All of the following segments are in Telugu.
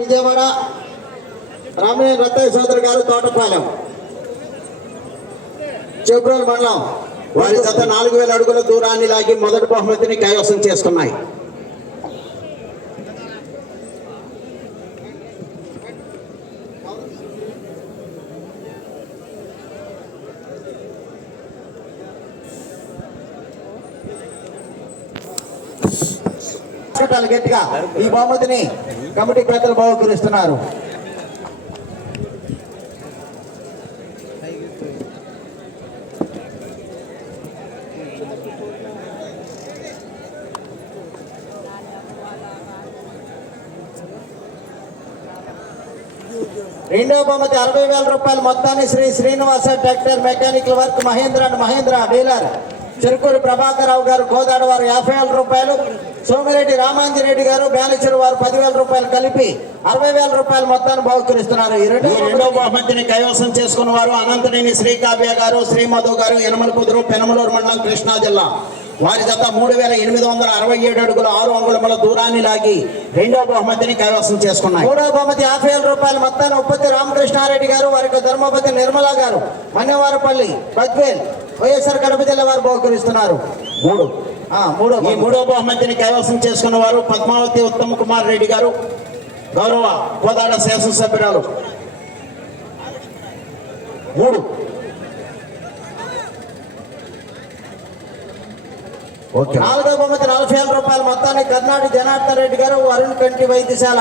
విజయవాడ రామనేని రత్తయ్య సోదరు గారు తోటపాలెం చెబ్రోలు మండలం వారి జత 4000 అడుగుల దూరాన్ని లాగి మొదటి బహుమతిని కైవసం చేసుకున్నాయి. గట్టిగా ఈ బహుమతిని కమిటీ పెద్దలు బహుకరిస్తున్నారు. రెండవ బహుమతి 60,000 రూపాయలు మొత్తాన్ని Sri Srinivasa tractor mechanical work Mahindra dealer Cherukuri Prabhakar Rao garu Kodada వారు 50,000 రూపాయలు, సోమిరెడ్డి రామాంజరెడ్డి గారు బ్యాలెచర్ వారు 10,000 రూపాయలు కలిపి 60,000 రూపాయలు మొత్తాన్ని బహుకరిస్తున్నారు. ఈ రెండవ బహుమతిని కైవసం చేసుకున్న వారు అనంతనేని శ్రీకావ్య గారు, శ్రీమధు గారు, యనమల కుదురు, పెనమలూరు మండలం, కృష్ణా జిల్లా. వారి జత 3,867 అడుగుల 6 అంగుళముల దూరాన్ని లాగి రెండవ బహుమతిని కైవసం చేసుకున్నారు. మూడవ బహుమతి 50,000 రూపాయలు మొత్తాన్ని ఉప్పత్తి రామకృష్ణారెడ్డి గారు, వారికి ధర్మపతి నిర్మల గారు, మన్యవారపల్లి, బద్వేల్, వైఎస్ఆర్ కడప జిల్లా వారు బహుకరిస్తున్నారు. మూడవ బహుమతిని కైవసం చేసుకున్న వారు పద్మావతి ఉత్తమ్ కుమార్ రెడ్డి గారు, గౌరవ కోదాడ శాసనసభ్యురాలు. నాలుగవ బహుమతి 40,000 రూపాయలు మొత్తాన్ని కర్ణాటక జనార్దన్ రెడ్డి గారు, అరుణ్ కంటి వైద్యశాల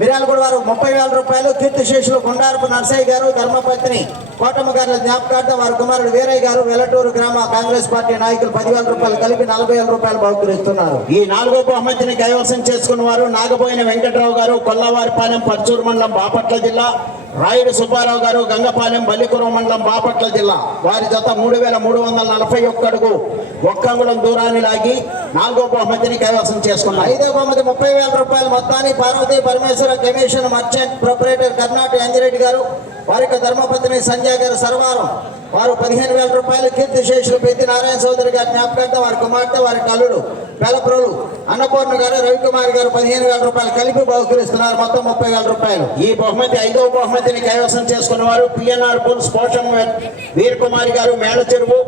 మిర్యాలగూడ వారు 30,000 రూపాయలు, కీర్తిశేషులు కొండారపు నర్సయ్య గారు, ధర్మపత్ని కోటమ్మ గారి జ్ఞాపకార్థం వారి కుమారుడు వీరయ్య గారు, వెల్లటూరు గ్రామ కాంగ్రెస్ పార్టీ నాయకులు 10,000 రూపాయలు కలిపి 40,000 రూపాయలు బహుకరిస్తున్నారు. ఈ నాలుగో బహుమతిని కైవసం చేసుకున్న వారు నాగబోయిన వెంకట్రావు గారు, కొల్లవారిపాలెం, పర్చూరు మండలం, బాపట్ల జిల్లా, రాయుడు సుబ్బారావు గారు, గంగపాలెం, బల్లికురం మండలం, బాపట్ల జిల్లా. వారి జత 3,341 అడుగు 1 అంగుళం దూరాన్ని లాగి నాలుగో బహుమతిని కైవసం చేసుకున్నారు. ఐదో బహుమతి 30,000 రూపాయలు మొత్తాన్ని Parvathi Parameswara commission merchant proprietor Karnataka Anjireddy garu, వారికి ధర్మపత్ని సంజయ్ గారు సర్వారం వారు 15,000 రూపాయలు, కీర్తిశేషులు పెద్ది నారాయణ చౌదరి గారి జ్ఞాపకార్థం వారి కుమార్తె వారి కల్లుడు పెలప్రోలు అన్నపూర్ణ గారు, రవికుమార్ గారు 15,000 రూపాయలు కలిపి బహుకరిస్తున్నారు. మొత్తం 30,000 రూపాయలు. ఈ బహుమతి ఐదవ బహుమతిని కైవసం చేసుకున్న వారు పిఎన్ఆర్ పుల్స్ పోషం వీరకుమారి గారు, మేళ చెరువు,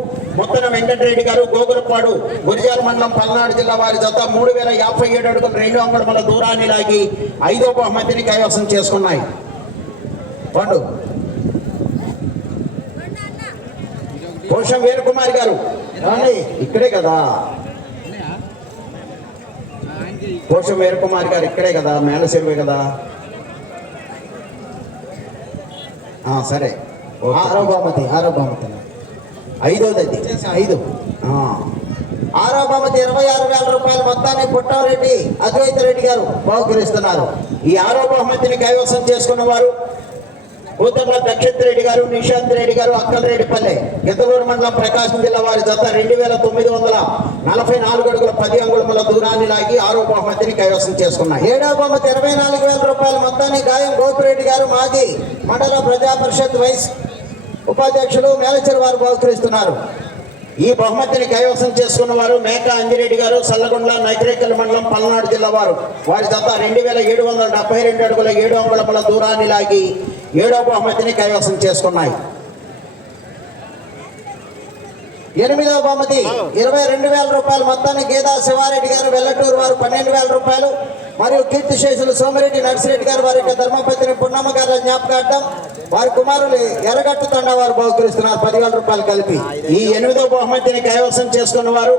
ముత్తన వెంకటరెడ్డి గారు, గోగులపాడు, గురిజాల మండలం, పల్నాడు జిల్లా. వారి జత 3,057 అడుగుల 2 అంగుళముల దూరాన్ని లాగి ఐదో బహుమతిని కైవసం చేసుకున్నాయి. పోషం వీరకుమారి గారు ఇక్కడే కదా, పోషం వీరకుమారి గారు ఇక్కడే కదా, మేళ చెరువే కదా. సరే, ఆరో బహుమతి ఐదోది 26,000 రూపాయలు మొత్తాన్ని పుట్టారెడ్డి అద్వైత రెడ్డి గారు బహుకరిస్తున్నారు. ఈ ఆరో బహుమతిని కైవసం చేసుకున్న వారు కూతర్ల దక్షిత్ రెడ్డి గారు, నిశాంత్ రెడ్డి గారు, అక్కలరెడ్డిపల్లె, గిద్దలూరు మండలం, ప్రకాశం జిల్లా. వారి జత 2,944 అడుగుల 10 అంగుళముల దూరాన్ని లాగి ఆరో బహుమతిని కైవసం చేసుకున్నాయి. ఏడవ బహుమతి 24,000 రూపాయల మొత్తాన్ని గాయం గోపిరెడ్డి గారు, మాజీ మండల ప్రజా పరిషత్ వైస్ ఉపాధ్యక్షులు, మేనేజర్ వారు బహుకరిస్తున్నారు. ఈ బహుమతిని కైవసం చేసుకున్న వారు మేకా అంజిరెడ్డి గారు, సల్లగొండ, నైతిరేకల్ మండలం, పల్నాడు జిల్లా వారు. వారి జత 2,772 అడుగుల 7 అంగుళముల దూరాన్ని లాగి ఏడవ బహుమతిని కైవసం చేసుకున్నాయి. ఎనిమిదవ బహుమతి 22,000 రూపాయలు మొత్తాన్ని గీదా శివారెడ్డి గారు, వెల్లటూరు వారు 12,000 రూపాయలు, మరియు కీర్తిశేషులు సోమిరెడ్డి నర్సిరెడ్డి గారు, వారి యొక్క ధర్మపత్ని పున్నమ్మ గారి జ్ఞాపకార్థం వారి కుమారులు ఎర్రగట్టు తండ వారు బహుకరిస్తున్నారు 10,000 రూపాయలు కలిపి. ఈ ఎనిమిదవ బహుమతిని కైవసం చేసుకున్న వారు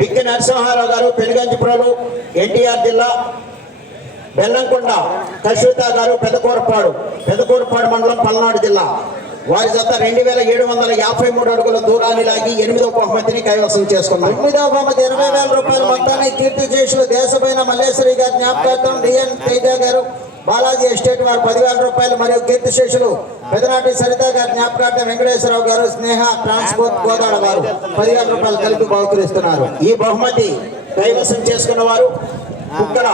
బిక్కి నరసింహారావు గారు, పెనుగంచిపురలు, ఎన్టీఆర్ జిల్లా, బెల్లంకొండ కశ్విత గారు, పెదకూరపాడు మండలం, పల్నాడు జిల్లా. వారి జత 2,753 అడుగుల దూరాన్ని లాగి ఎనిమిదవ బహుమతిని కైవసం చేసుకున్నారు. 9వ బహుమతి 20,000 రూపాయల మొత్తాన్ని కీర్తిశేషులు దేశమైన మల్లేశ్వరి గారి జ్ఞాపకార్థం డిఎన్ తేజ గారు, బాలాజీ ఎస్టేట్ వారు 10,000 రూపాయలు, మరియు కీర్తిశేషులు పెదనాటి సరిత గారి జ్ఞాపకార్థం వెంకటేశ్వరరావు గారు, స్నేహ ట్రాన్స్పోర్ట్ గోదాడ వారు 10,000 రూపాయలు కలిపి బహుకరిస్తున్నారు. ఈ బహుమతి కైవసం చేసుకున్న వారు కుక్కల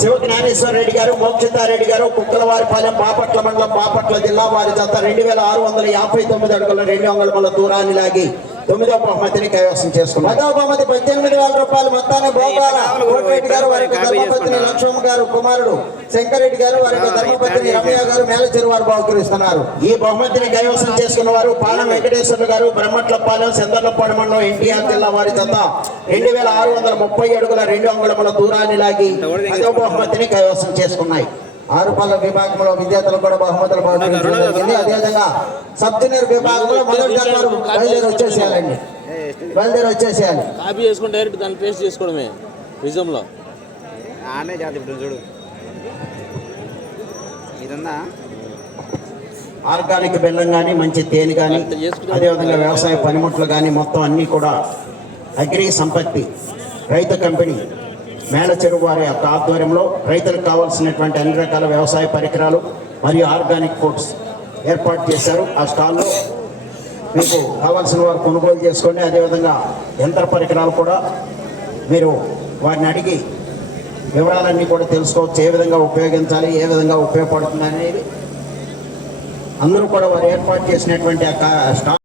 శివజ్ఞానేశ్వర రెడ్డి గారు, మోక్షితారెడ్డి గారు, కుక్కలవారిపాలెం, బాపట్ల మండలం, బాపట్ల జిల్లా. వారి జత 2,659 అడుగుల 2 అంగుళముల దూరాన్ని లాగి 9వ బహుమతిని కైవసం చేసుకున్నారు. 10వ బహుమతి 18,000 రూపాయలు మొత్తాన్ని భోపాల కోటిరెడ్డి గారు వారి యొక్క ధర్మపత్ని లక్ష్మమ్మ గారు కుమారుడు శంకరెడ్డి గారు వారి యొక్క ధర్మపత్ని రమయ్య గారు మేలచెరు వారు బహుకరిస్తున్నారు. ఈ బహుమతిని కైవసం చేసుకున్న వారు పాలెం వెంకటేశ్వర్లు గారు బ్రహ్మట్లపాలెం చంద్రలపాడు మండలం ఎన్టీఆర్ జిల్లా వారి జత 2630 అడుగుల 2 అంగుళముల దూరాన్ని లాగి 10వ బహుమతిని కైవసం చేసుకున్నాయి. 6 పళ్ళ విభాగంలో విద్యార్థులు కూడా బహుమతులు బహుకరించడం జరిగింది. అదేవిధంగా సబ్ జూనియర్ విభాగంలో మొదటి జత వారు బయలుదేరి వచ్చేసేయాలండి. బయలుదేరి వచ్చేసేయాలి. కాపీ చేసుకుని డైరెక్ట్ దాన్ని పేస్ట్ చేసుకోవడమే విజయంలో. ఆనే జాతి ఇప్పుడు చూడు ఇదన్నా ఆర్గానిక్ బెల్లం కానీ మంచి తేనె కానీ అదేవిధంగా వ్యవసాయ పనిముట్లు కానీ మొత్తం అన్నీ కూడా అగ్రి సంపత్తి రైతు కంపెనీ మేలచెరువు వారి యొక్క ఆధ్వర్యంలో రైతులకు కావాల్సినటువంటి అన్ని రకాల వ్యవసాయ పరికరాలు మరియు ఆర్గానిక్ ఫుడ్స్ ఏర్పాటు చేశారు. ఆ స్టాల్లో మీకు కావాల్సిన వారు కొనుగోలు చేసుకోండి. అదేవిధంగా యంత్ర పరికరాలు కూడా మీరు వారిని అడిగి వివరాలన్నీ కూడా తెలుసుకోవచ్చు. ఏ విధంగా ఉపయోగించాలి, ఏ విధంగా ఉపయోగపడుతుంది అనేది అందరూ కూడా వారు ఏర్పాటు చేసినటువంటి ఆ స్టాల్